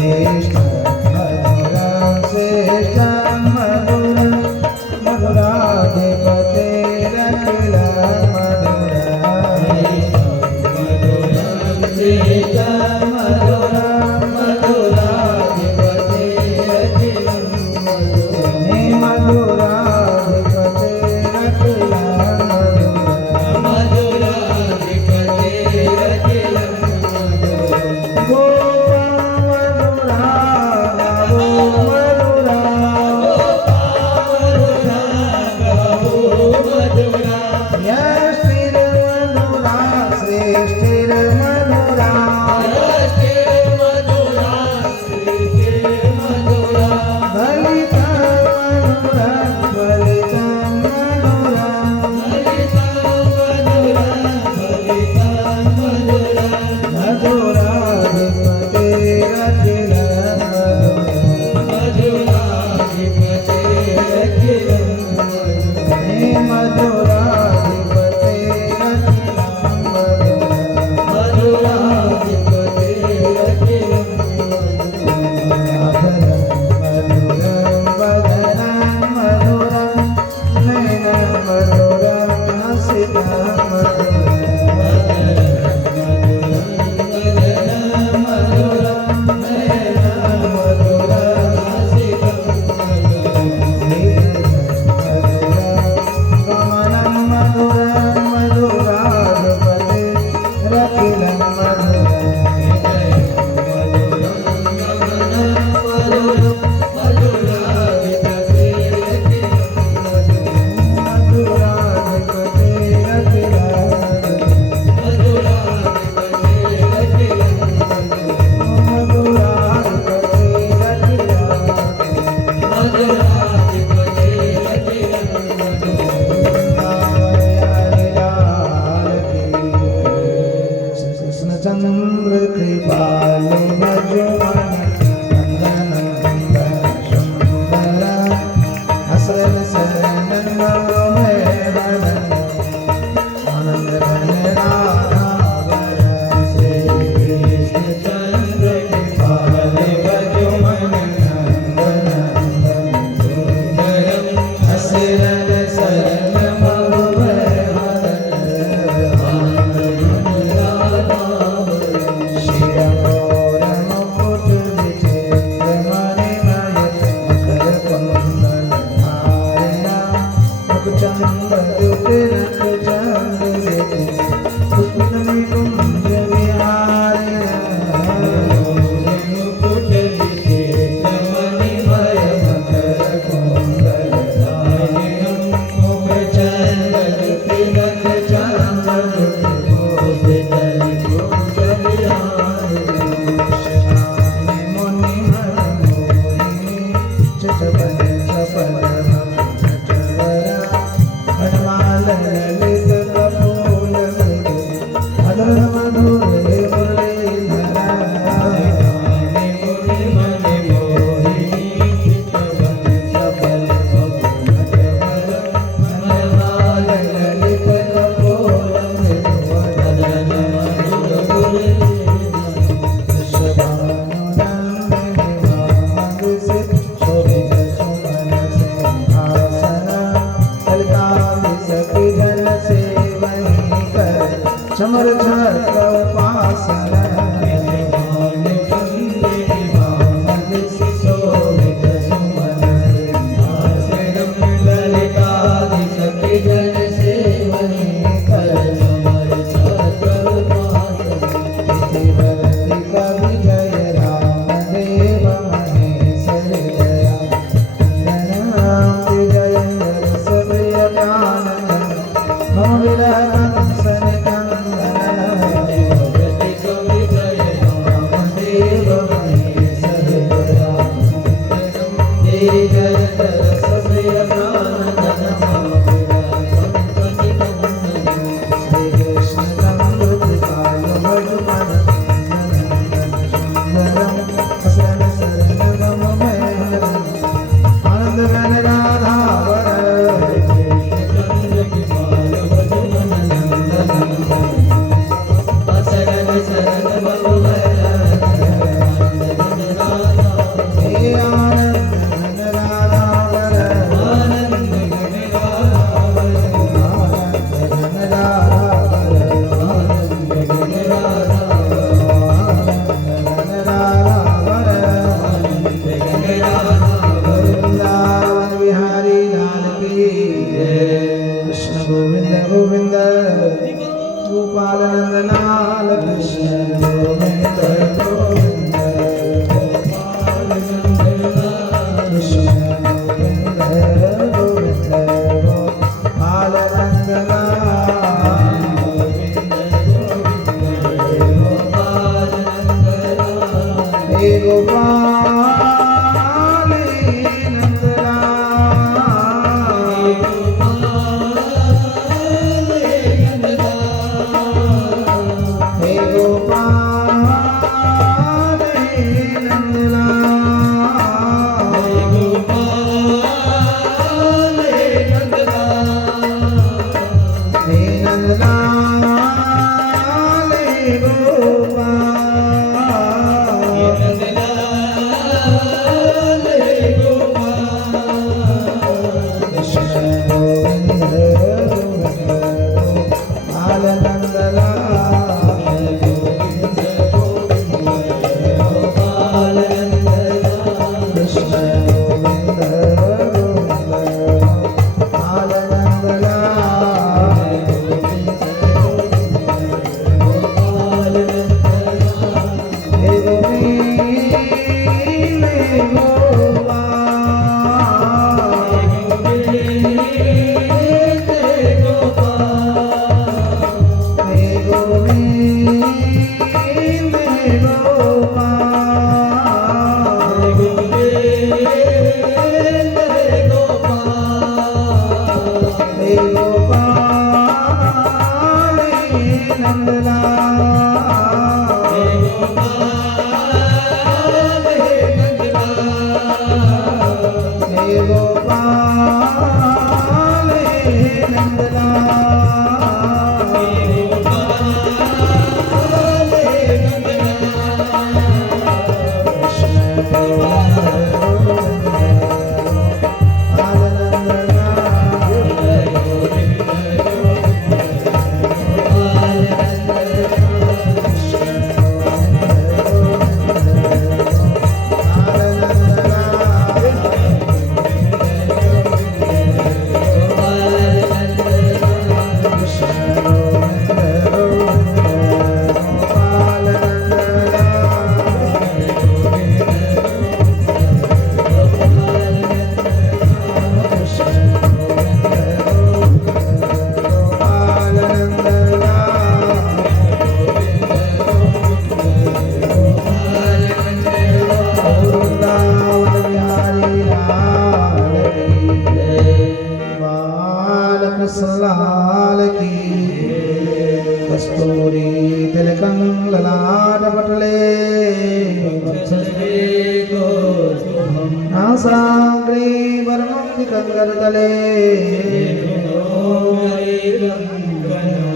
गोपा मधुरा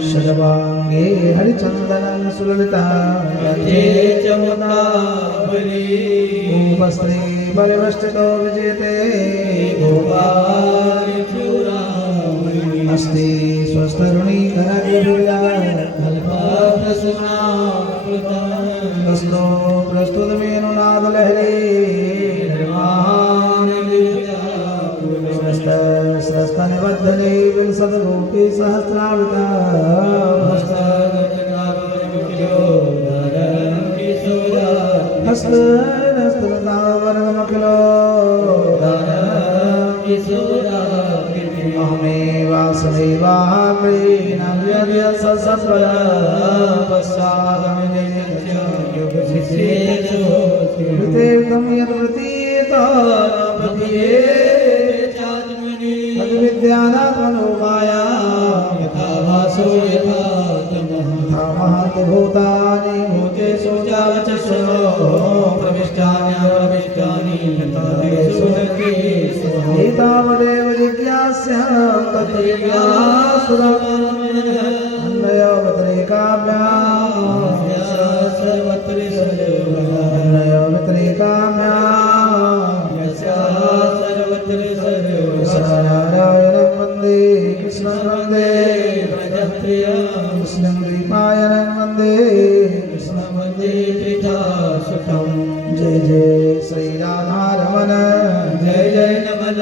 शर्वांगे हरिचंदनं सुललिता वस्त्रे परिवेष्टितो विजयते अस्ति स्वस्तरुणी कनकस्तु प्रस्तुतमेनुनादलहरी स्रस्तनिबद्धने विलसद्रूपी सहस्रावृता हस्तनस्तनतावरणमखिलो अहमेवासमेवाग्रीणाव्यद्य सत्सत्वरा पश्चादमिनेतं यद्वृतीतनप्रतीये तद्विद्यानात्मनोमाया यथा भासो यथा महद्भूतानि भूतेषु चावचस्सो प्रविष्टानि एतावदेव जिज्ञास्यां तत्त्वजिज्ञासुरम् नारायणं वन्दे कृष्णं वन्दे कृष्णं द्वैपायनं वन्दे कृष्णं वन्दे त्रिधासुतं। जय जय श्री राधारमण जय जय नमन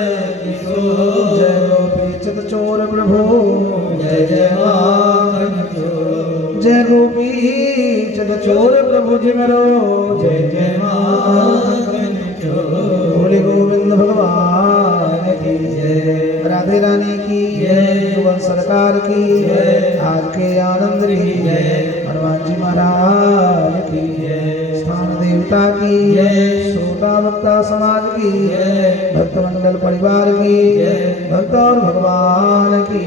जय गोपीचंद चोर प्रभु जय जय जय गोपीचंद चोर प्रभु जी मेरो जय जय बोले गोविंद भगवान की जय राधे रानी की जय युवन सरकार की जय आज के आनंद की जय हनुमान जी महाराज की जय स्थान देवता की श्रोता वक्ता समाज की, भक्त मंडल परिवार की, भक्त और भगवान की।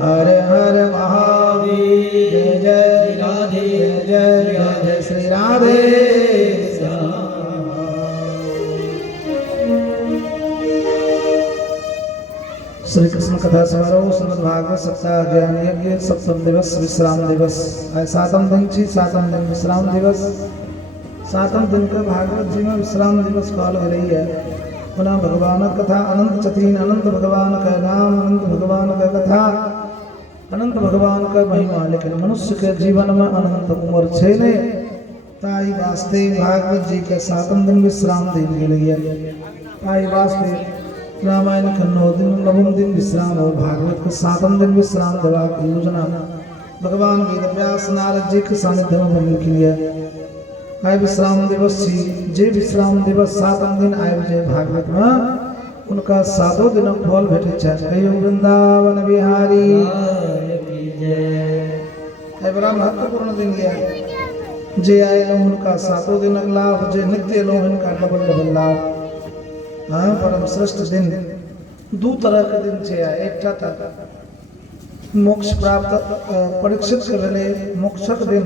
हर हर महादेव। जय जय राधे, जय जय श्री राधे। श्री कृष्ण कथा समारोह श्रीमद् भागवत सप्ताह ज्ञान यज्ञ सप्तम दिवस विश्राम दिवस। आज सातम दिन छी, सातम दिन विश्राम दिवस। सातम दिन का भागवत जी में विश्राम दिवस कॉल हो रही है। पुनः भगवान कथा अनंत चतीन, अनंत भगवान का नाम, अनंत भगवान का कथा, अनंत भगवान का महिमा। लेकिन मनुष्य के जीवन में अनंत उम्र छे ने, ताई वास्ते भागवत जी के सातम दिन विश्राम दिन के लिए ताई वास्ते रामायण के 9 दिन नवम दिन विश्राम और भागवत के सातम दिन विश्राम देवा की योजना भगवान वेद व्यास नारद जी के सानिध्य में बनने के लिए आय विश्राम दिवस छी। जे विश्राम दिवस सातम दिन आय जे भागवत में उनका सातों दिनों फल भेटे छै। कहियो वृंदावन बिहारी जय। बड़ा महत्वपूर्ण दिन है। जे आए उनका सातों दिन लाभ, जे नित्य लो इनका डबल डबल लाभ। हाँ, परम श्रेष्ठ दिन दो तरह के दिन छे। एक मोक्ष प्राप्त परीक्षित करे मोक्षक दिन,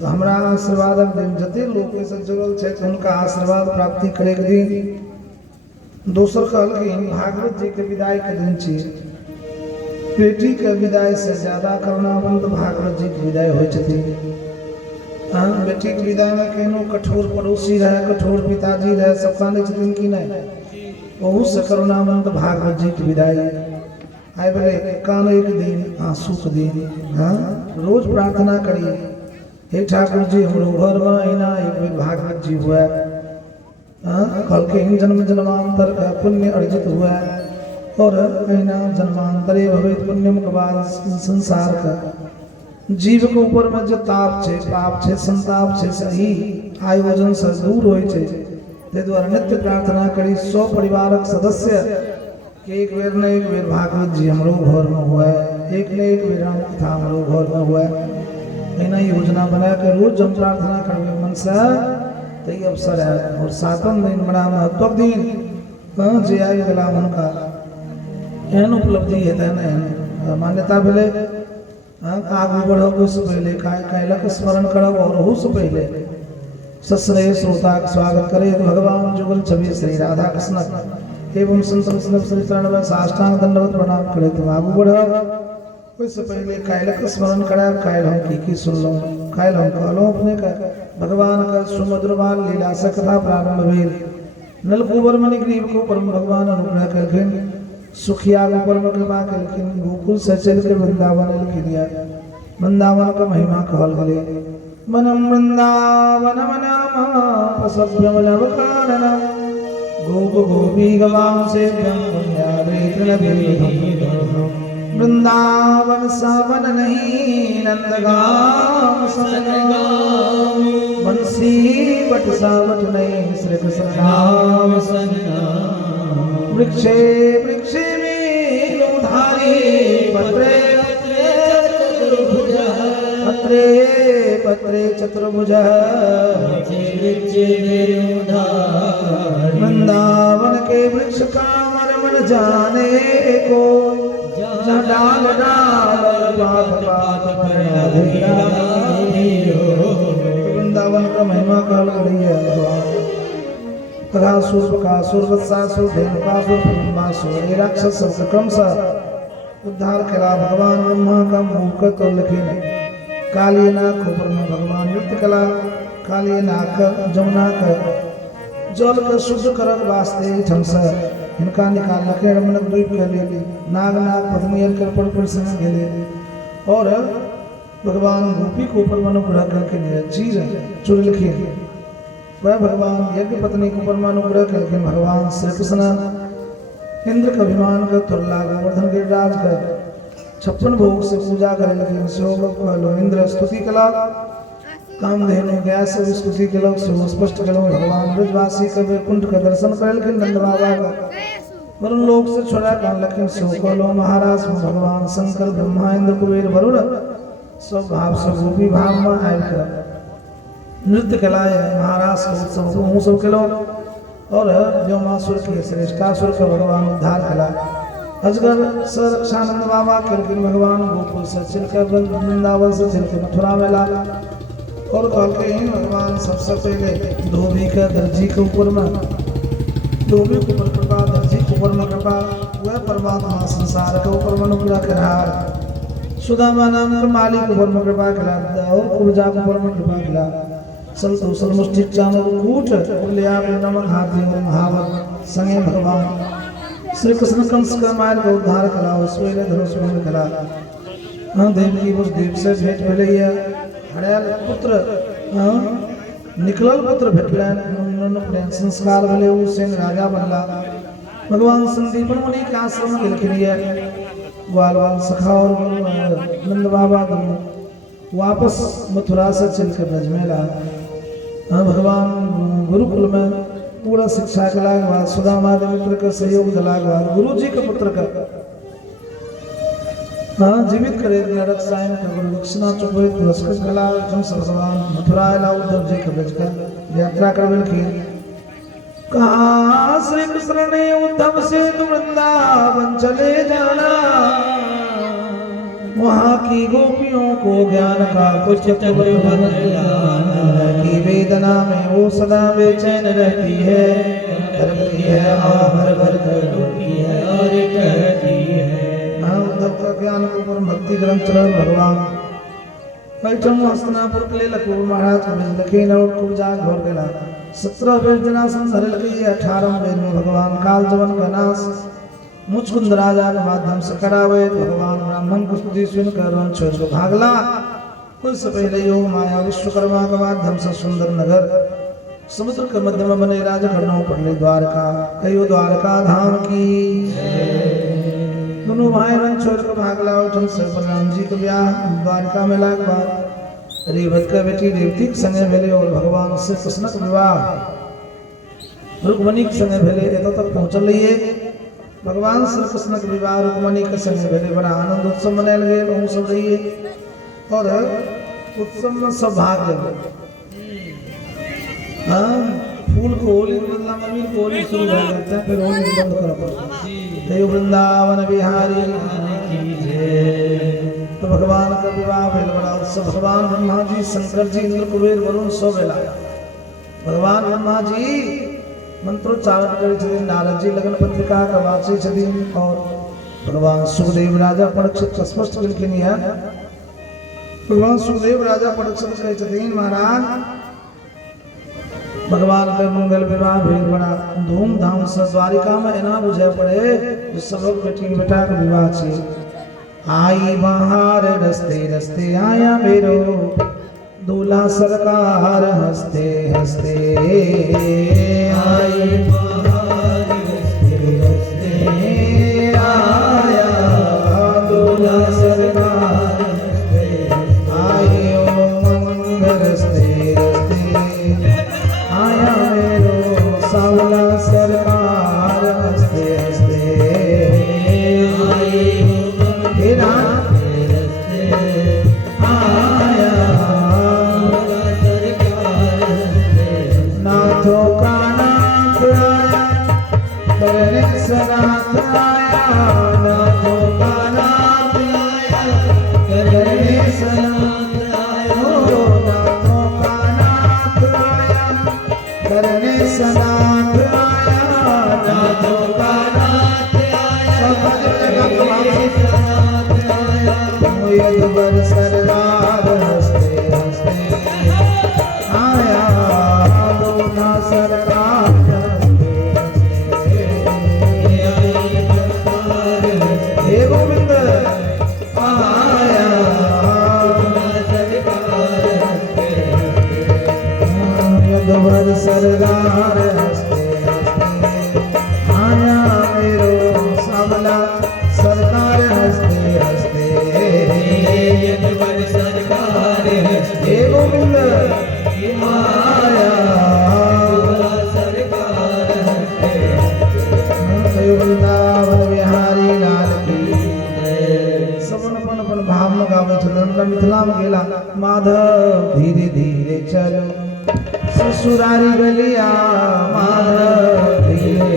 तो हमरा आशीर्वादक दिन जते लोग से जुड़ल छे उनका आशीर्वाद प्राप्ति करे के दिन। दोसर कहलखिन भागवत जी के विदाई के दिन छे। बेटी के विदाई से ज्यादा करुणावंत भागवत जी के विदाई होय छथिन। हाँ, बेटी के विदाई में केनो कठोर पड़ोसी रहे, कठोर पिताजी रहे, सब काने छथिन कि नहीं। बहुत से करुणावंत भागवत जी की विदाई आए बोले कान एक दिन आंसू के दिन। हाँ, रोज प्रार्थना करिए, हे ठाकुर जी हमरो घर में अहिना एक बेर भागवत जी हुआ। हाँ, कल के जन्म जन्मांतर का पुण्य अर्जित हुआ और अहिना जन्मांतरे भवित पुण्यम के बाद संसार का जीव के ऊपर में जो ताप छे, पाप छे, संताप छे, सही आयोजन से दूर होय छे। ते द्वारा नित्य प्रार्थना करी 100 परिवारक सदस्य एक बेर न एक बेर भागवत जी हमरो घर में हुआ है, एक न एक बेर राम कथा हमरो घर में हुआ है। एना योजना बना के रोज जब प्रार्थना करबे मन से तो ये अवसर है। और सातम दिन बड़ा महत्वपूर्ण दिन जे आई गला उनका एहन उपलब्धि हेतै न मान्यता भेले। आगू बढ़ब उससे पहले कायलक स्मरण करब और उससे पहले सस्रय श्रोता का स्वागत करे तो भगवान जुगल छवि श्री राधा कृष्ण एवं संत श्री चरण में साष्टांग दंडवत प्रणाम करे तो आगू बढ़ब। उससे पहले कायलक स्मरण कराब। कायल हम की सुन लो, कायल हम कहलो अपने का भगवान का सुमधुर बाल लीला से कथा प्रारंभ भेल। नलकुबर मणि ग्रीव को परम भगवान अनुग्रह करखिन, सुखिया को परम कृपा करखिन, गोकुल से चल के वृंदावन लिखिया। वृंदावन का महिमा कहल गले। वनम वृंदावन वनमापसभ्यमलवकारणम गोप गोपी गवां सेव्यं पुण्याद्रैतनभेदं। वृंदावन सावन नहीं नंदगाम सनगाम, बंसी बट सावट नहीं श्री कृष्ण नाम सनगाम। वृक्षे वृक्षे में धारी पत्रे पत्रे चतुर्भुज वृंदावन के वृक्ष का मन जाने को, डाल डाल वृंदावन का महिमा कहल गई है। परासुर बकासुर वत्सासुर धेनुकासुर ब्रह्मासुर राक्षस सबसे क्रमशः उद्धार करा भगवान ब्रह्मा का मुंह का तो लिखिन। काली नाग ऊपर में भगवान नृत्य कला, काली नाग जमुना का जल का शुद्ध करक वास्ते ठमसा इनका निकाल लके रमनक द्वीप कर ले नाग नाग पत्नी कर पर समय गेले और भगवान गोपी को ऊपर अनुग्रह करके चीज चुर लिखे। वह भगवान यज्ञ पत्नी को ऊपर अनुग्रह करके भगवान श्री कृष्ण इंद्र का अभिमान कर तुरला गोवर्धन गिरिराज कर 56 भोग से पूजा करे लगे। सो इंद्र स्तुति कला, कामधेनु गया से स्तुति कलो, सो स्पष्ट कलो। भगवान ब्रजवासी के वैकुंठ का दर्शन करे लगे नंद बाबा का वरुण लोक से छोड़ा कर लगे। सो कलो महाराज भगवान शंकर ब्रह्मा इंद्र कुबेर वरुण सब भाव से गोपी भाव में आयल कर नृत्य कलाए महाराज के उत्सव हूँ सब खेलो और व्योमासुर की श्रेष्ठासुर का भगवान उद्धार कला अजगर सरक्षानंद बाबा किलकिन भगवान गोकुल से छिलकर वृंदावन से छिलकर मथुरा में ला और कहते हैं भगवान सबसे पहले धोबी का दर्जी के ऊपर में धोबी के ऊपर कृपा दर्जी के ऊपर में कृपा वह परमात्मा संसार के ऊपर में अनुग्रह करार सुदामा नाम के मालिक ऊपर में कृपा करा और कुब्जा के ऊपर में कृपा करा संतोषल मुष्टिक चामर कूट उलिया नमक हाथी और महावत संगे भगवान श्री कृष्ण कंस का मार का उद्धार करा उसमें धनुष में करा हाँ देवी उस देव से भेंट मिले हड़याल पुत्र निकलल पुत्र भेटलन संस्कार भले उसेन राजा बनला भगवान संदीपन मुनि के आश्रम में गिलखिरिया ग्वाल वाल सखा और नंद बाबा दोनों वापस मथुरा से चलकर ब्रज में ला भगवान गुरुकुल में पूरा शिक्षा के बाद सुदामा मित्र का सहयोग दिला गुरु जी के पुत्र का जीवित करे नरक सायन का दक्षिणा चुपे पुरस्कृत कला जम भगवान मथुरा ला उद्धव जी के ब्रज का यात्रा करवेल की कहा श्री कृष्ण ने उद्धव से वृंदावन चले जाना वहाँ की गोपियों को ज्ञान का कुछ की वेदना में वो सदा बेचैन रहती है करती है आहर भर करती है और कहती है उद्धव का ज्ञान के ऊपर भक्ति ग्रंथ चरण भगवान बैठम हस्तनापुर के लिए लखनऊ महाराज को लखीन और कुब्जा घोर गला 17 बेर जना संधरल की 18 बेर में भगवान काल जवन का नाश मुचकुंद राजा के माध्यम से करावे भगवान ब्राह्मण को स्तुति सुनकर वन छोड़ को भागला उससे पहले योग माया विश्वकर्मा के माध्यम से सुंदर नगर समुद्र के मध्य में बने राजगणों पड़ले द्वारका कयो द्वारका धाम की दोनों भाई वन छोड़ को भागला उठन से बलराम जी के ब्याह द्वारका में लाग बात रेवत का बेटी रेवती के संगे भेले और भगवान श्री कृष्ण के विवाह रुक्मणी के संगे भेले एत तक पहुंचल रहिए भगवान श्री कृष्ण के विवाह रुक्मणी के संगे भेले बड़ा आनंद उत्सव मनायल गेल हम सब रहिए और उत्सव में सब भाग ले हाँ फूल को होली बदला मम्मी को होली शुरू कर देते हैं फिर होली बंद करना पड़ता है वृंदावन बिहारी तो भगवान का विवाह भेल बड़ा उत्सव भगवान ब्रह्मा जी शंकर जी इंद्र कुबेर वरुण सब भेला भगवान ब्रह्मा जी मंत्रोच्चारण करे छथिन नारद जी लगन पत्रिका का वाची छथिन और भगवान सुखदेव राजा परीक्षित स्पष्ट लिखिन है भगवान सुखदेव राजा परीक्षित कहे छथिन महाराज भगवान का मंगल विवाह भेल बड़ा धूमधाम से द्वारिका में एना बुझे पड़े जो सब बेटी बेटा का विवाह छे आई बाहर रस्ते रस्ते आया मेरो दूल्हा सरकार हंसते हंसते आई बाहर रस्ते रस्ते आया दूल्हा सरकार हंसते आई ओ मंगल रस्ते रस्ते आया मेरो सावला सरकार हंसते हंसते नाथों का नाथ आया करने सनाथ आया नाथों का नाथ आया करने सनाथ आया नाथों का नाथ आया करने सनाथ आया नाथों का नाथ आया युद्ध सरदार हंसते हंसते आया दूल्हा सरकार हंसते हंसते हे गोविंद आया युद्ध सरदार हंसते हंसते आया मेरो सावला सरकार हंसते हंसते सरकार हंसते गोविंद आया सरकार हंसते वृंदावन बिहारी लाल की सबन अपन भाव में गावे छलन मिथिला में गेला माधव धीरे धीरे चलो ससुरारी गलिया माधव धीरे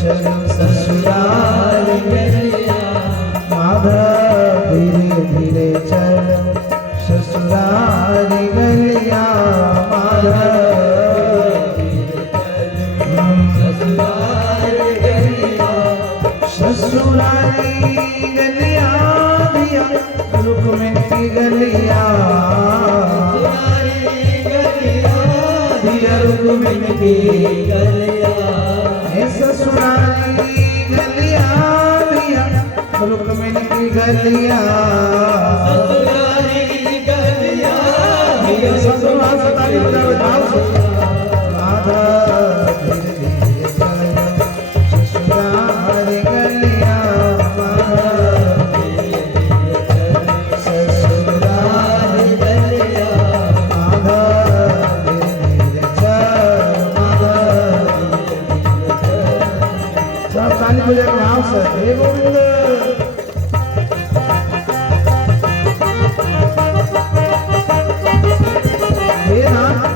चलो ससुरारी गलिया माधव धीरे धीरे चलो ससुरारी गलिया माधव ससुरारी गलिया दिया रुक्मिणी की गलिया दिया रुक्मिणी की गलिया ससुरारी गलिया दिया रुक्मिणी की गलिया ससुरारी गलिया मुझे भाव से हे गोविंद हे नाथ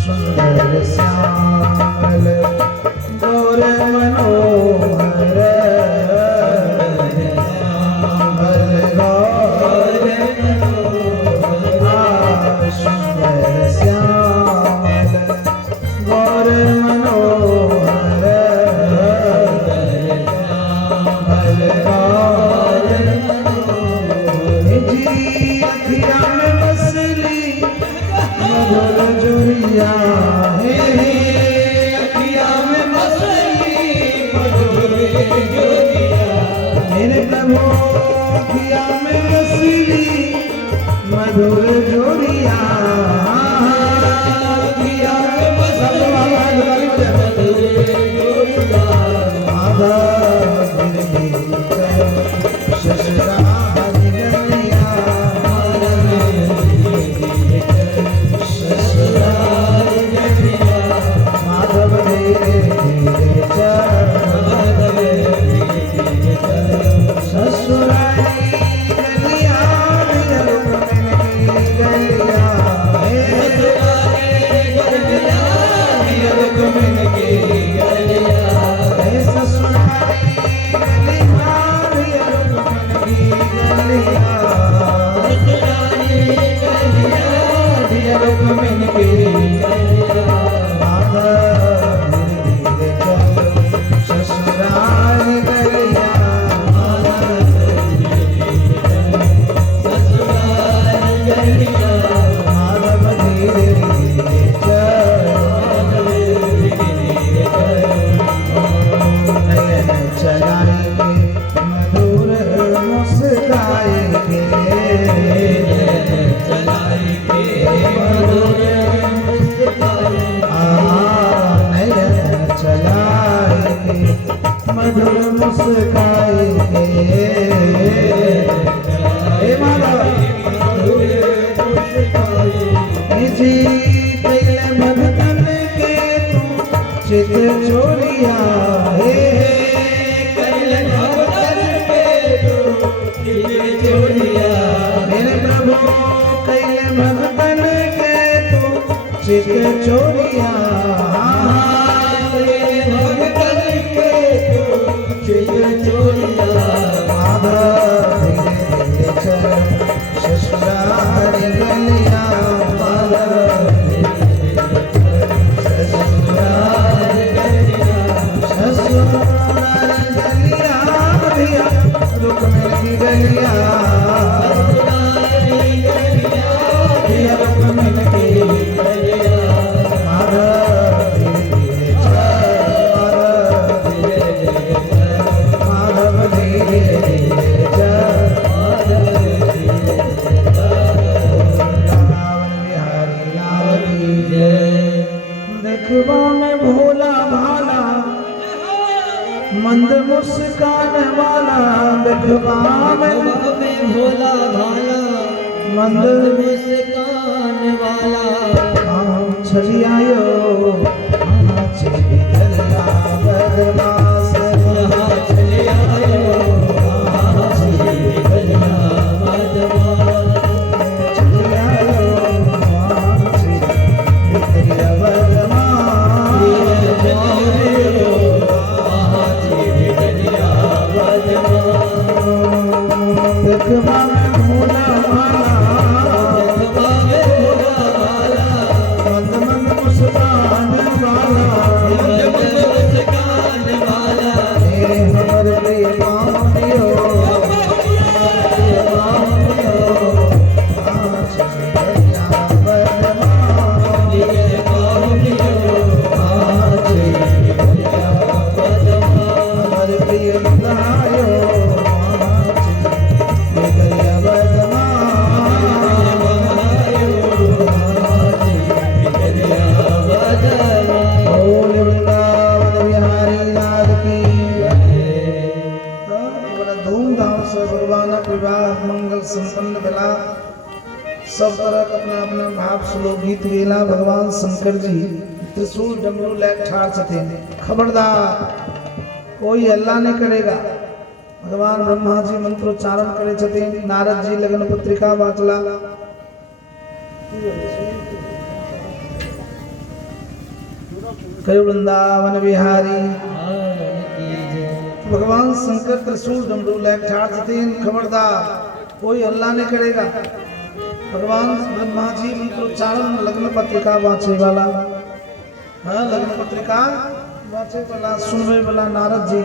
सुंदर श्यामल गौर मनोहर सुंदर श्यामल गौर मनोहर जी अखिया में मसली मधुर जोरिया हे अखिया में मसली मधुर जोरिया मेरे प्रभु अखिया में मसली मधुर जोरिया अखिया में मसली मधुर जोरिया माधव ससुरारी गलिया माधव धीरे धीरे ससुरारी गलिया रुक्मिणी गलिया रुक्मिणी गलिया ससुरारी गलिया रुक्मिणी गलिया ससुरारी गलिया माधव धीरे नयन चलाएंगे मधुर मुस्काएंगे नयन चलाएंगे मधुर मुस्काएंगे हे माधव जी कैले भगतन के तू चित छोड़िया हे कैले भगतन के तू चित छोड़िया मेरे प्रभु कैले भगतन के तू चित छोड़िया भगतन के तू चित छोड़िया माधव धीरे धीरे चल ससुरारी गलिया रुक्मिणी गलिया मंद मुस्कान वाला बिखवा में भोला भाला मंद मुस्कान वाला छड़ियायो छड़ी दरिया बदमाश छड़ियायो छड़ी दरिया बदमाश छड़ियायो छड़ी दरिया बिखवा में भोला भाला मंद मंद मुस्कान वाला हमर प्रिय पावनियो हमर प्रिय लायो मंगल संपन्न भेला सब तरह के अपना अपना भाव श्लोक गीत गेला भगवान शंकर जी त्रिशूल डमरू लेके ठाड़ छथिन खबरदार कोई हल्ला नहीं करेगा भगवान ब्रह्मा जी मंत्रोच्चारण करे छथिन नारद जी लगन पत्रिका वाचला कयो वृंदावन बिहारी भगवान शंकर त्रिशूल डमरू लेके ठाड़ छथिन खबरदार कोई हल्ला नहीं करेगा भगवान ब्रह्मा जी मंत्रोच्चारण लग्न पत्रिका वाचे वाला लग्न पत्रिका वाचे वाला सुनवे वाला नारद जी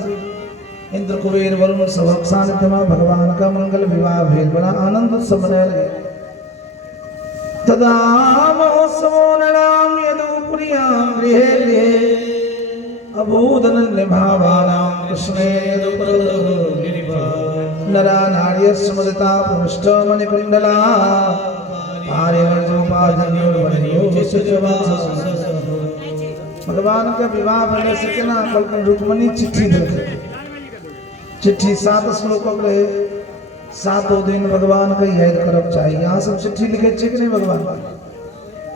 इंद्र कुबेर वरुण सब सानिध्य में भगवान का मंगल विवाह भेल बड़ा आनंद उत्सव मनाया लगे तदा महोत्सवो नराम यदुप्रियां गृहे गृहे अभूदनन्य भावानां कृष्णे नरा नार्य समदता प्रविष्ट मणिकुंडला भगवान का विवाह होने से क्या बल्कि रुक्मणी चिट्ठी देते चिट्ठी 7 श्लोकों के सातों दिन भगवान का याद करब चाहिए यहाँ सब चिट्ठी लिखे कि नहीं भगवान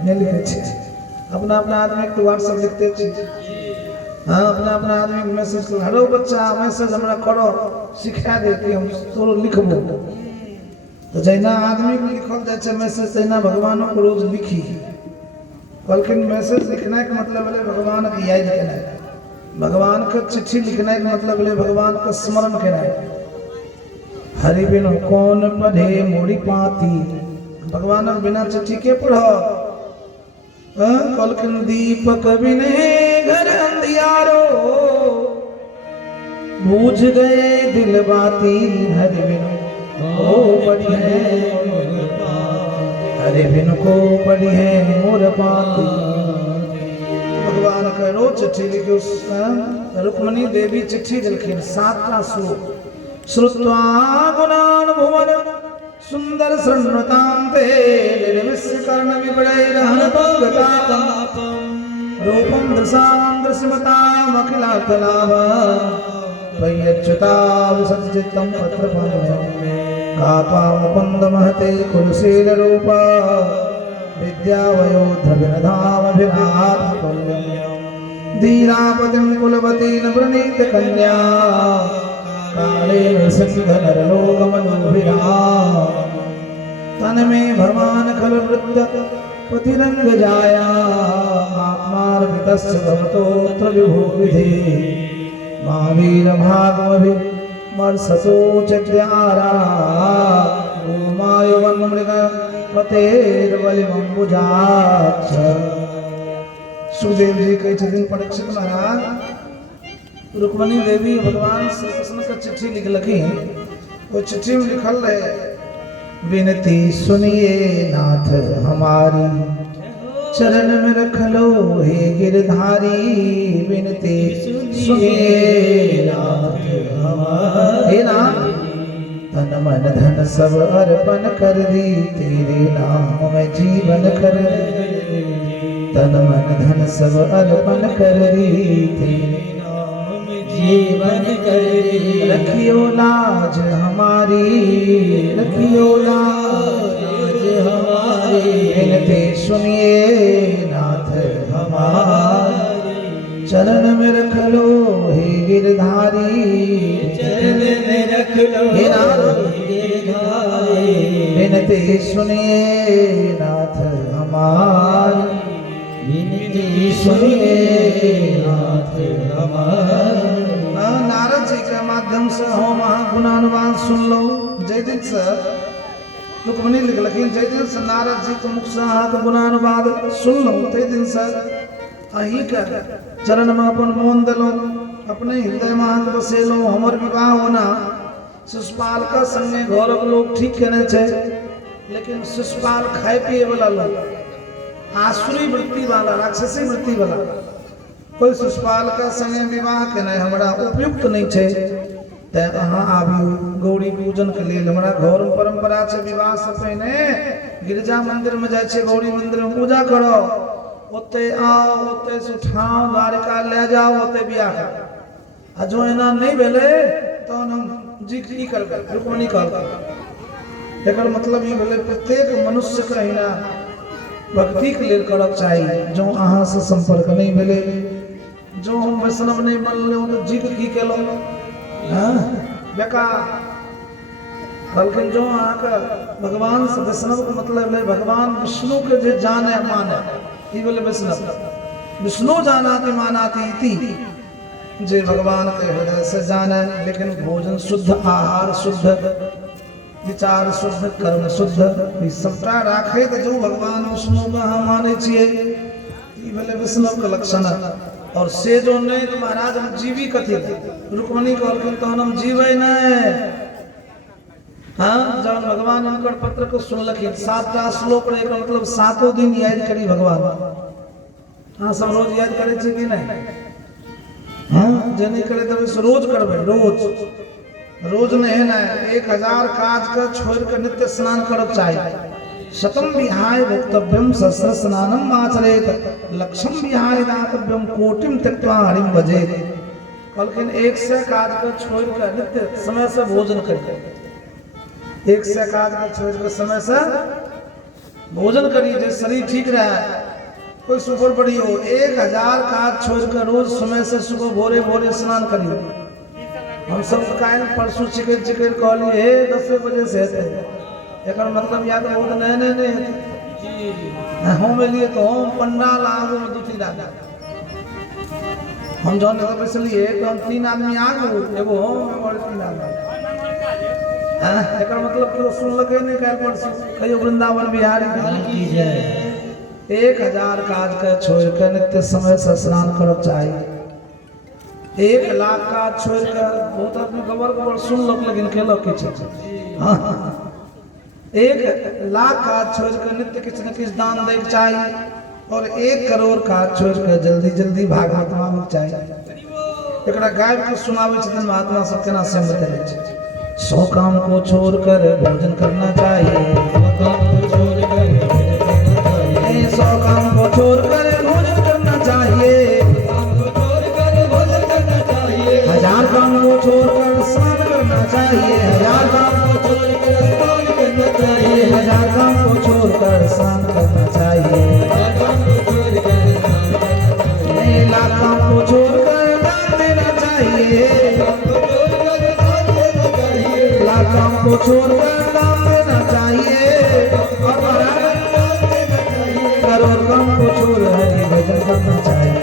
नहीं लिखे अपना अपना आदमी को व्हाट्सएप लिखते हाँ अपना अपना आदमी मैसेज हेलो बच्चा मैसेज हमरा करो सिखा दे कि हम तोरो लिखबो तो जैना आदमी को लिखल जाए मैसेज तैना भगवानों को रोज लिखी बल्कि मैसेज लिखना के मतलब है भगवान की याद करना है भगवान का चिट्ठी लिखना के मतलब है भगवान का स्मरण करना है हरि बिन कौन पढ़े मोड़ी पाती भगवान बिना चिट्ठी के पढ़ो कलकन दीपक बिने घर अंधियारो बूझ गए दिल बाती हरि बिन को पड़ी है हरि बिन को पड़ी है मोर पाती भगवान का रोज चिट्ठी लिखी रुक्मणी देवी चिट्ठी लिखी 7 श्लोक श्रुत्वा गुणान भुवन सुंदर शृण्वतांते निर्विश्यकर्ण विपणैरहनतोगतापं रूपं दृशां दृश्यमतामखिलार्थलाभ त्वय्यच्युता विसज्जितं पत्रपं कापामुकुन्दमहते कुरुशीलरूपा विद्यावयोधविनधामभिरात्मकुल्यं दीनापतिं कुलवतीं वृणीतकन्या कालेन सिंहनरलोकमनोभिरा तन में भगवान खल वृद्ध पतिरंग जाया आत्मार्पितस्य भवतोऽत्र विभुविधि महावीर भागमभि मर्सतो चद्यारा ओमायुवन्मृग पतेर्बलिमम्बुजाक्ष सुखदेव जी कहे छथिन परीक्षित महाराज रुक्मणी देवी भगवान श्री कृष्ण का चिट्ठी लिख लगी वो चिट्ठी में लिखल रहे विनती सुनिए नाथ हमारी चरण में रख लो हे गिरधारी विनती सुनिए नाथ हमारी तन मन धन सब अर्पण कर दी तेरे नाम में जीवन कर तन मन धन सब अर्पण कर दी तेरे जीवन करी रखियो लाज हमारी, रखियो लाज हमारी विनती सुनिए नाथ हमारी, चरण में रख लो हे गिरधारी, चरण में रख लो हे नाथ गिरधारी विनती सुनिए नाथ हमारी, विनती सुनिए नाथ हमारी। नारद जी के माध्यम से हो महागुणानुवाद सुन लो। जय दिन से रुक्मणी लिख लखीन, जय दिन से नारद जी के मुख से हाथ गुणानुवाद सुन लो। तय दिन से अही के चरण में अपन मोन दिलो, अपने हृदय में हाथ बसेलो। हमर विवाह होना शिशुपाल का संगे गौरव लोग ठीक कहने छे, लेकिन शिशुपाल खाए पिए वाला लोग, आसुरी वृत्ति वाला, राक्षसी वृत्ति वाला कोई शिशुपाल का संगे विवाह केनाइ हमरा उपयुक्त नहीं छे। ते अहाँ आबियो गौरी पूजन के लिए। हमरा घर में परंपरा छे विवाह से पहले गिरजा मंदिर में जाय छे, गौरी मंदिर में पूजा करो, ओते आओ, ओते से उठाओ, द्वारिका ले जाओ, ओते बियाह करो। आ जो एना नहीं भेले तो हम जी की करबे, रुक्मणी कहलकै। एकर मतलब ई भेले प्रत्येक मनुष्य के हिना भक्ति के लिए करक चाहिए। जो अहाँ से संपर्क नहीं भेले, जो हम वैष्णव नहीं बनले, तो जिद की केलो बेकार। बल्कि जो अहाँ का भगवान से वैष्णव का मतलब है भगवान विष्णु के जे जाने माने, ई बोले वैष्णव। विष्णु जानाति मानाति इति, जे भगवान के हृदय से जाने, लेकिन भोजन शुद्ध, आहार शुद्ध, विचार शुद्ध, कर्म शुद्ध, ई सबटा राखे तो जो भगवान विष्णु का हम माने छिए, ई भेले वैष्णव के लक्षण। और से जो नहीं तो महाराज हम जीवी कथी, रुक्मणी कहलखिन तहन हम जीवे नहीं। हाँ, जब भगवान उनकर पत्र को सुनलखिन, 7टा श्लोक रहे का मतलब 7 दिन याद करी भगवान। हाँ, सब रोज याद करे छी कि नहीं? हाँ, जे नहीं करे तो रोज करबे, रोज रोज नहीं है ना। 1000 काज का छोड़ कर नित्य स्नान करक चाहिए। शतम विहाय भक्तव्यम सहस्र स्नानम आचरेत, लक्षम विहाय दातव्यम कोटिम त्यक्त्वा हरिम भजेत। लेकिन 100 काज का छोड़ कर नित्य समय से भोजन करिए। 100 काज का छोड़ कर समय से भोजन करिए, जो शरीर ठीक रहे। कोई सुपर बड़ी हो, 1000 काज छोड़ कर रोज समय से सुबह भोरे भोरे स्नान करिए। हम सब कायल परसों चिकेट कहली हे 10 बजे से हेते, एकर मतलब याद बहुत नहीं हम लिए तो हम पंडाल आगू में 2-3 आदमी हम जौन जगह बैसलिए तो हम 3 आदमी आगू, एगो हम और 3 आदमी। एकर मतलब तो सुनलकै नहीं कायल परसों कहियो वृंदावन बिहारी की जय। 1000 काज के छोड़ कर नित्य समय से स्नान करक चाहिए। 1 लाख काज छोड़ कर बहुत आदमी गबर सुन लो, लेकिन केलो किछ। 1 लाख काज छोड़ कर नित्य किछ न किछ दान दे चाहिए। और 1 करोड़ काज छोड़ कर जल्दी जल्दी भागवत मांगक चाहिए। एकरा गायब के सुनावे छथिन महात्मा सब केना से बतलै छै। 100 काम को छोड़कर भोजन करना चाहिए, 100 काम को छोड़कर भोजन करना चाहिए, 1000 काम को छोड़कर स्नान करना चाहिए, 1000 काम को छोड़कर स्नान करना चाहिए, 1000 काम को छोड़कर स्नान करना चाहिए, 1 लाख काम को छोड़कर दान देना चाहिए, 1 लाख काम को छोड़कर दान देना चाहिए, करोड़ काम को छोड़ हरि भजन करना चाहिए,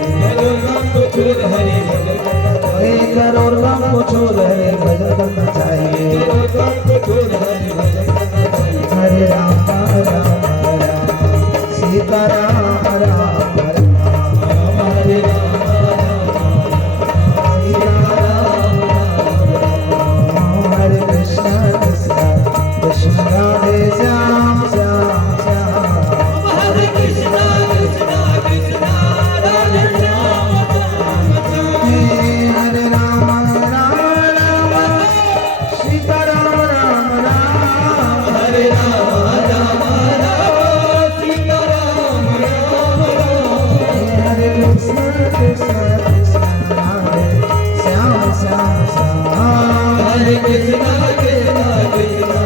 1 करोड़ काम को छोड़ हरि भजन करना चाहिए। हरे राम राम राम सीता राम राम राम, हरे राम सीता राम राम, हरे कृष्ण कृष्ण कृष्ण राधे श्याम श्याम श्याम, हरे कृष्ण कृष्ण कृष्ण राधे श्याम श्याम। हरे राम राम राम हरे कृष्णा कृष्णा कृष्णा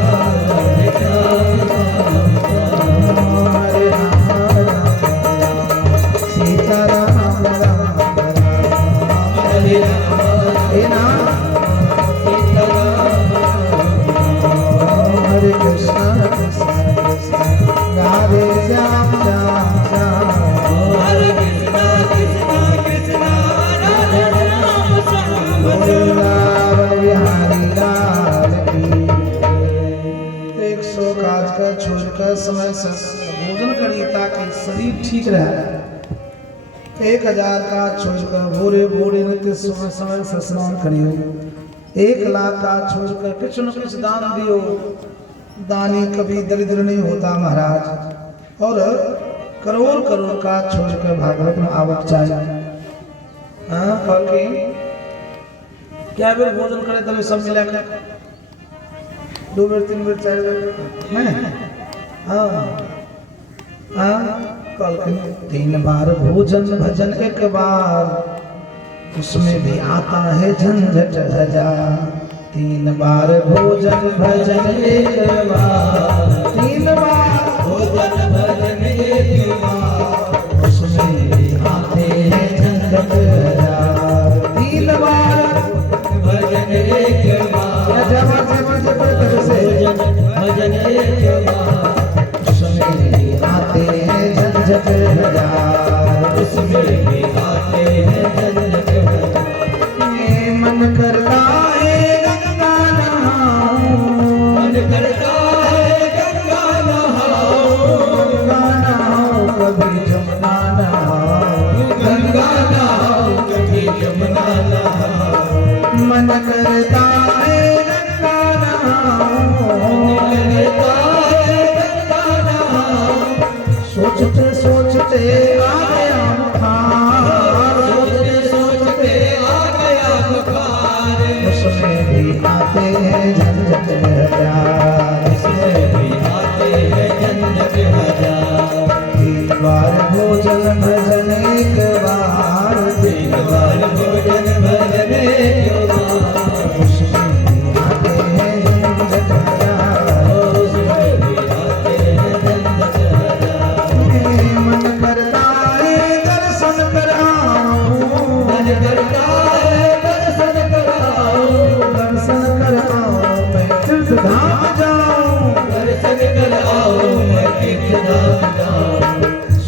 राधे श्याम श्याम श्याम हरे राम सीता राम राम राम हरे राम हे नाम सीता राम हरे कृष्णा कृष्णा कृष्णा राधे श्याम श्याम श्याम हरे कृष्णा कृष्णा कृष्णा राधे श्याम श्याम वृंदावन बिहारी लाल की 100 काज का छोड़कर समय से भोजन करिए ताकि शरीर ठीक रहे 1000 का छोड़कर भोरे भोरे नित्य समय समय से स्नान करियो 1 लाख का छोड़कर कुछ न कुछ दान दियो दानी कभी दरिद्र नहीं होता महाराज और करोड़ करोड़ का छोड़कर भागवत में आवक चाहिए हाँ कल की क्या बेर भोजन करे तभी सब मिला कर 2 बेर 3 बेर 4 बेर नहीं हाँ हाँ कल के 3 बार भोजन भजन 1 बार उसमें भी आता है झंझट हजार 3 बार भोजन भजन 1 बार 3 बार भोजन भजन एक बार उसमें भी आते हैं झंझट हजार 3 बार भजन एक बार से भजन एक बार उसमें भी आते हैं झंझट हजार उसमें भी आते हैं झंझट ये मन करता है गंगा नहाऊं मन करता है गंगा नहाओ गंगा नहाऊं कभी जमुना नहाऊं गंगा नहाओ कभी यमुना नहाओ मन करता है गंगा नहाऊं करता है गंगा नहाओ सोचते सोचते आ गया बुखार सोचते सोचते आ गया बुखार उसमें भी आते हैं झंझट हजार उसमें भी आते हैं झंझट हजार 3 बार भोजन भजन 1 बार 3 बार भोजन भजन एक बार उसमें भी आते हैं झंझट हजार उसमें भी आते हैं झंझट हजार मन करता है दर्शन कराऊं मन करता है दर्शन कराओ दर्शन कराऊं मैं तीर्थ धाम जाऊं दर्शन कराओ मैं तीर्थ धाम जाऊं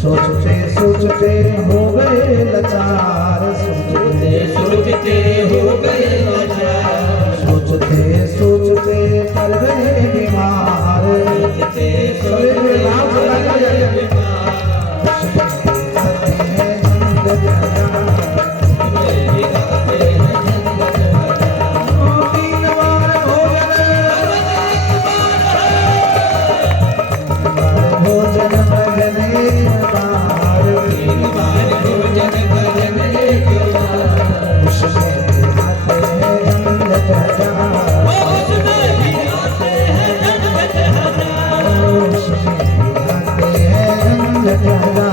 सोचते सोचते हो गए लाचार सोचते सोचते हो गए लाचार सोचते सोचते कर गए बीमार सोचते सभी बीमार हो गए बीमार आते हैं झंझट हजार उसमें भी आते हैं झंझट हजार 3 बार भोजन भजन 1 बार 3 बार भोजन भजन एक बार उसमें भी आते हैं झंझट हजार उसमें भी आते हैं झंझट हजार उसमें भी आते हैं झंझट हजार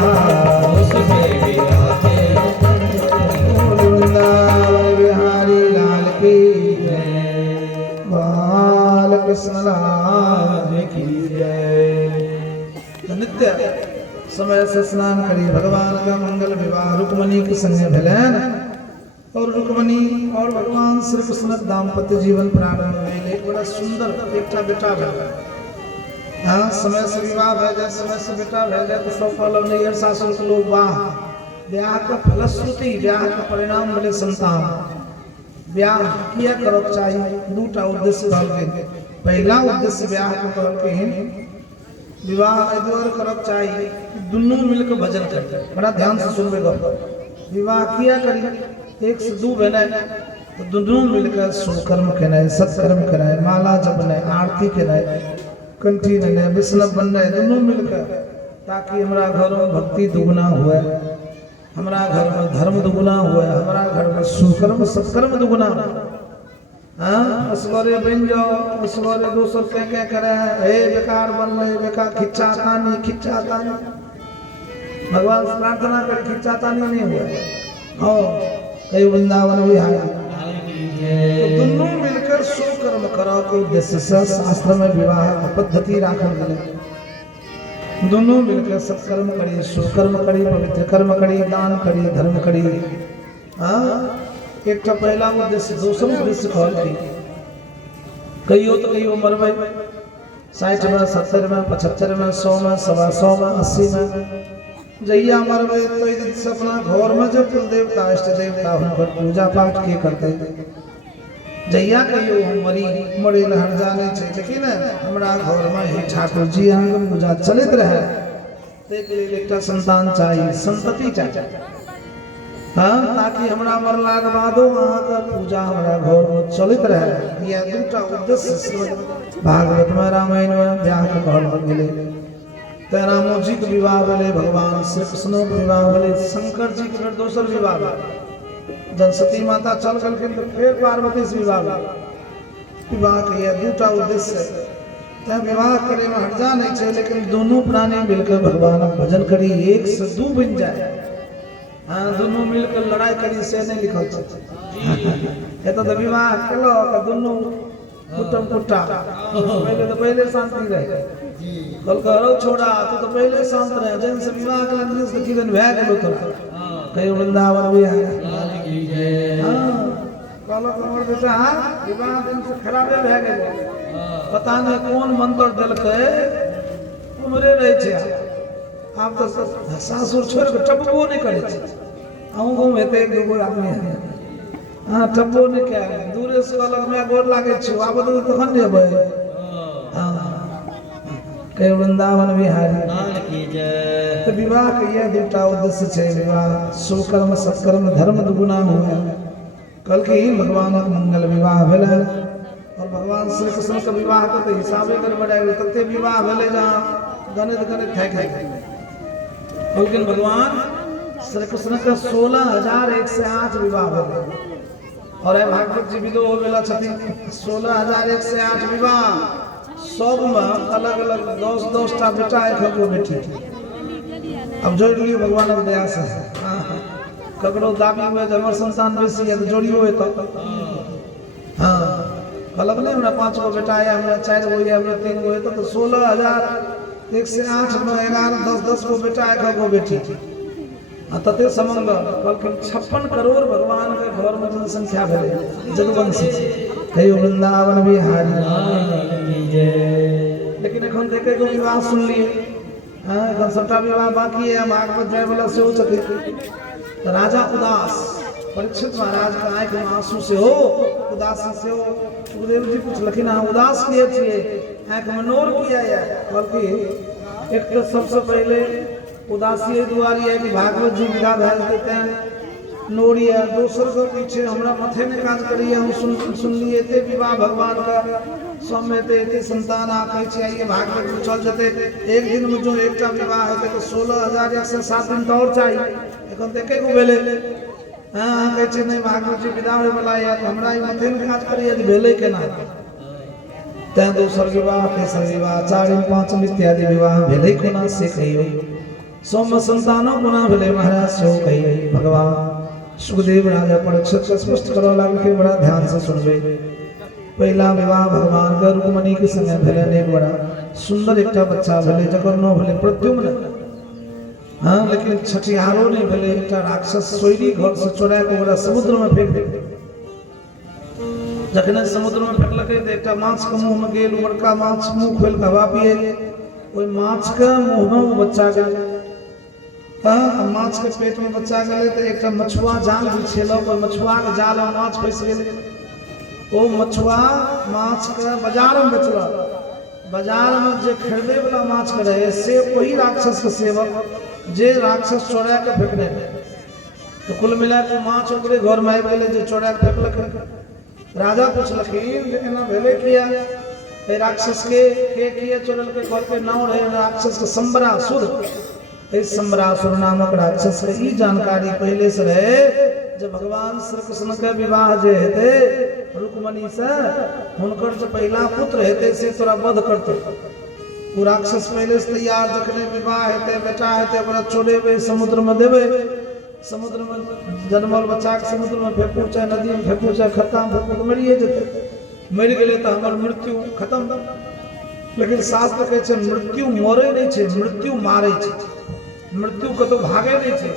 उसमें भी आते हैं झंझट हजार वृंदावन बिहारी लाल की जय बाल कृष्ण लाल की जय तो नित्य समय से स्नान करी भगवान का मंगल विवाह रुक्मणी के संग भेलन और रुक्मणी और भगवान श्री कृष्ण दाम्पत्य जीवन प्रारंभ भेल एक बड़ा सुंदर एकटा बेटा भेल हाँ समय से विवाह भे जाए समय से बेटा भे जाए तो सब कहल नैहर सासुर के लोग वाह ब्याह का फलश्रुति ब्याह का परिणाम मिले संतान ब्याह किया करक चाहिए 2टा उद्देश्य कहलकै पहला उद्देश्य ब्याह के कहलकै विवाह एदुआर करक चाहिए कि दुनू मिलकर भजन करते बड़ा ध्यान से सुनबे गप विवाह किया करी 1 से 2 बने तो दुनू मिलकर शुभकर्म केनाय सत्कर्म कराए माला जपनाय आरती केनाय कंठी लेनाय वैष्णव बननाय दुनू मिलकर ताकि हमारा घर में भक्ति दुगना हुए हमारा घर में धर्म दुगना हुए हमारा घर में सुकर्म सत्कर्म दुगना हाँ असगरे बन जाओ असगरे दोसर क्या करे हे बेकार बन रहे बेकार खिच्चा तानी भगवान से प्रार्थना कर खिच्चा तानी नहीं हुआ और कई वृंदावन बिहारी तो दोनों मिलकर सो कर्म करऽ के उद्देश्य से शास्त्र में विवाह के पद्धति राखल गेलै। दोनों मिलकर सत्कर्म करी, शुभ कर्म करी, पवित्र कर्म करी, दान करी, धर्म करी। एक पहला उद्देश्य, दूसरा उद्देश्य कहल कहियो तो कहियो मरबै 60 में, 70 में, 75 में, 100 में, 125 में, 80 में। जहिया मरबै तो से अपना घर में जो कुल देवता इष्ट देवता हुनकर पूजा पाठ के करते। जहिया कहियो हम मरे हट जाने छै, लेकिन हमरा घर में ही ठाकुर जी अहाँ पूजा चलित रहे। ताहि लेल एकटा संतान चाहिए, संतति चाहिए। हाँ, ताकि हमरा मरला के बादो अहाँ का पूजा हमरा घर में चलित रहे। यह दूटा उद्देश्य भागवत में रामायण में ब्याह के कहल गेलै। तो रामो जी के विवाह भेलै, भगवान श्री कृष्ण के विवाह भेलै, शंकर जी के फिर दोसर विवाह भेलै। जब सती माता चल गलखिन तो फिर पार्वती से विवाह भेलै। विवाह के यह दूटा उद्देश्य है। विवाह करे में हर्जा नहीं है, लेकिन दोनों प्राणी मिलकर भगवान भजन करी, एक से दू बन जाए। हाँ, दोनों मिलकर लड़ाई करी से नहीं लिखल छै। तो विवाह केलो का दोनों कुटम कुट्टा पहले शांति रहे। कल करो छोड़ा तो पहले शांत रहे। जन से विवाह के लिए से जीवन भय गेलो तोरा कई वृंदावन भी है। हां, कहलो हमर बेटा विवाह दिन से खराबे भय गेलो। पता नहीं कौन मंत्र देलकै, उमरे रहे छै। आप तो सासुर छोड़ के टपबो नहीं करे छै। अहूँ गाँव हेते एक दो आदमी है। हाँ, टपबो नहीं क्या दूरे से कहलक मैं गोर लागे छी, आबो तो तखन जेबै। हाँ, कई वृंदावन बिहारी की जय। तो विवाह के यह दूटा उद्देश्य है। विवाह शुभ कर्म, सत्कर्म, धर्म दुगुना हुआ। कल के ही भगवान मंगल विवाह भेलै और भगवान श्री कृष्ण के विवाह के तो हिसाबे कर बढ़ाए तते विवाह भेलै जहाँ गणित गणित थक गए। लेकिन भगवान श्री कृष्ण के 16,108 विवाह भेलै और भागवत जी विदो हो गेला छथिन। 16,108 विवाह, सब में अलग अलग 10-10 टा बेटा, 1 बेटी। अब जोड़ लियो भगवान के दया से। ककरो दाबी में हमर संतान बेसी है तो जोड़ियो है तो। हाँ, कहलक नहीं हमरा 5 गो बेटा है, हमरा 4 गो है, हमरा 3 गो है तो 16,108 में 11, 10-10 गो बेटा, 1 बेटी। तते समंग कहलखिन 56 करोड़ भगवान के घर में जनसंख्या भेलै जदुवंशी। कहियो वृंदावन बिहारी की जय। लेकिन एखन देखे को विवाह सुन लिए। हाँ, एखन सबटा विवाह बाकी है। भागवत जाय वाला सेहो छथिन। राजा उदास, परीक्षित महाराज के आंख में आंसू से हो, उदासी से हो। गुरुदेव जी पूछलखिन हाँ उदास किए छिए, आंख में नोर किया है? कहलखिन एक तो सबसे पहले उदासी दुआरी है कि भागवत जी विदा भेज देते हैं, नोरी है। दोसर के पीछे हमरा मथे में काज करिए। हम सुन लिए थे विवाह भगवान का समय थे संतान आके चाहिए, भागवत में चल जाते। एक दिन में जो एकटा विवाह है तो 16,107 दिन तो और चाहिए। एखन देखे को भेले। हाँ, कहे छै नहीं भागवत जी विदा होय वाला है तो हमरा मथे में काज करिए जे भेले केना। तै दोसर विवाह, तेसर विवाह, 4-5 इत्यादि विवाह भेले कोना से कहियो। सोम संतानों गुना भेले महाराज सो कहिए। भगवान सुखदेव राजा परीक्षित से स्पष्ट करवा लागल, बड़ा ध्यान से सुनबे। पहला विवाह भगवान का रुक्मणी के संगे भेले। एक बड़ा सुंदर एकटा बच्चा भेले जकर नाम भेले प्रद्युम्न। हाँ, लेकिन छठिहारो नहीं भेले। एकटा राक्षस सोयरी घर से चोरा के ओकरा समुद्र में फेंक देलकै। जखने समुद्र में फेंकलकै तो एकटा माछ के मुंह में गेल। बड़का माछ मुंह खोल के हवा पिए, ओई माछ के मुंह में वो बच्चा गेल। हाँ, माछ के पेट में बच्चा गए तो एक मछुआ जाल बिछेलक और मछुआ के जाल में माछ फंस गए। वो मछुआ माछ के बाजार में बेचलक। बाजार में जे खरीदे वाला माछ के रहे से वही राक्षस के सेवक जे राक्षस चोरा के फेंकने। तो कुल मिला के माछ ओकरे घर में आबि गेलै जे चोरा के फेंकलक। राजा पूछलखिन एना भेले किया? राक्षस के किए चोरल के घर के नाम रहे राक्षस के संबरासुर। इस संबरासुर नामक राक्षस के ई जानकारी पहले से रहे जब भगवान श्री कृष्ण के विवाह जे हेते रुक्मणी से, हुनकर जो पहला पुत्र हेते से तोरा वध करते। वो राक्षस पहले से तैयार, जखने विवाह हेते बेटा हेते ओकरा छोड़ेबे, समुद्र में देबे। समुद्र में जन्मल बच्चा के समुद्र में फेंकू चाहे नदी में फेंकू चाहे खत्ता में फेंकू तो मरिए जेते। मर गए तो हमार मृत्यु खत्म। लेकिन शास्त्र कहै छै मृत्यु मरे नहीं छै, मृत्यु मारे छै। मृत्यु कतौ भागे नहीं छै,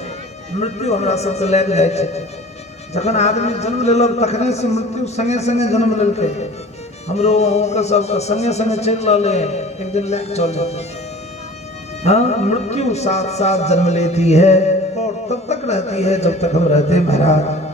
मृत्यु हमरा सबके लैल जाइ छै। जखन आदमी जन्म लेलक तखने से मृत्यु संगे संगे जन्म लेलकै। हमरो अहूँके सबके संगे संगे चलि रहले हैं, एक दिन लैके चल जेतै। हाँ, मृत्यु साथ साथ जन्म लेती है और तब तक रहती है जब तक हम रहते हैं महाराज।